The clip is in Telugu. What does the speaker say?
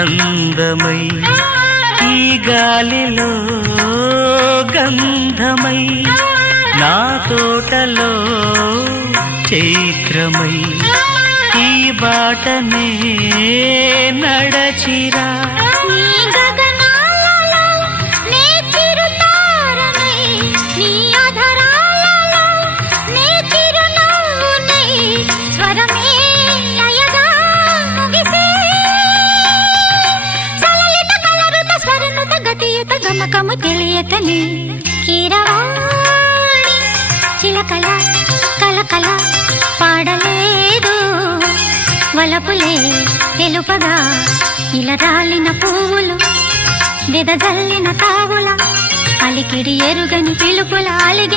అందమై ఈ గాలిలో గంధమై నా తోటలో చైత్రమై ఈ బాటనే నడచిరా. గతియుత తెలియతని. కీరవాణి చిలకల కలకల పాడలేదు. వలపులే తెలుపగా ఇలా పువ్వులు వెదజల్లిన తావుల అలికిడి ఎరుగని పిలుపుల అలి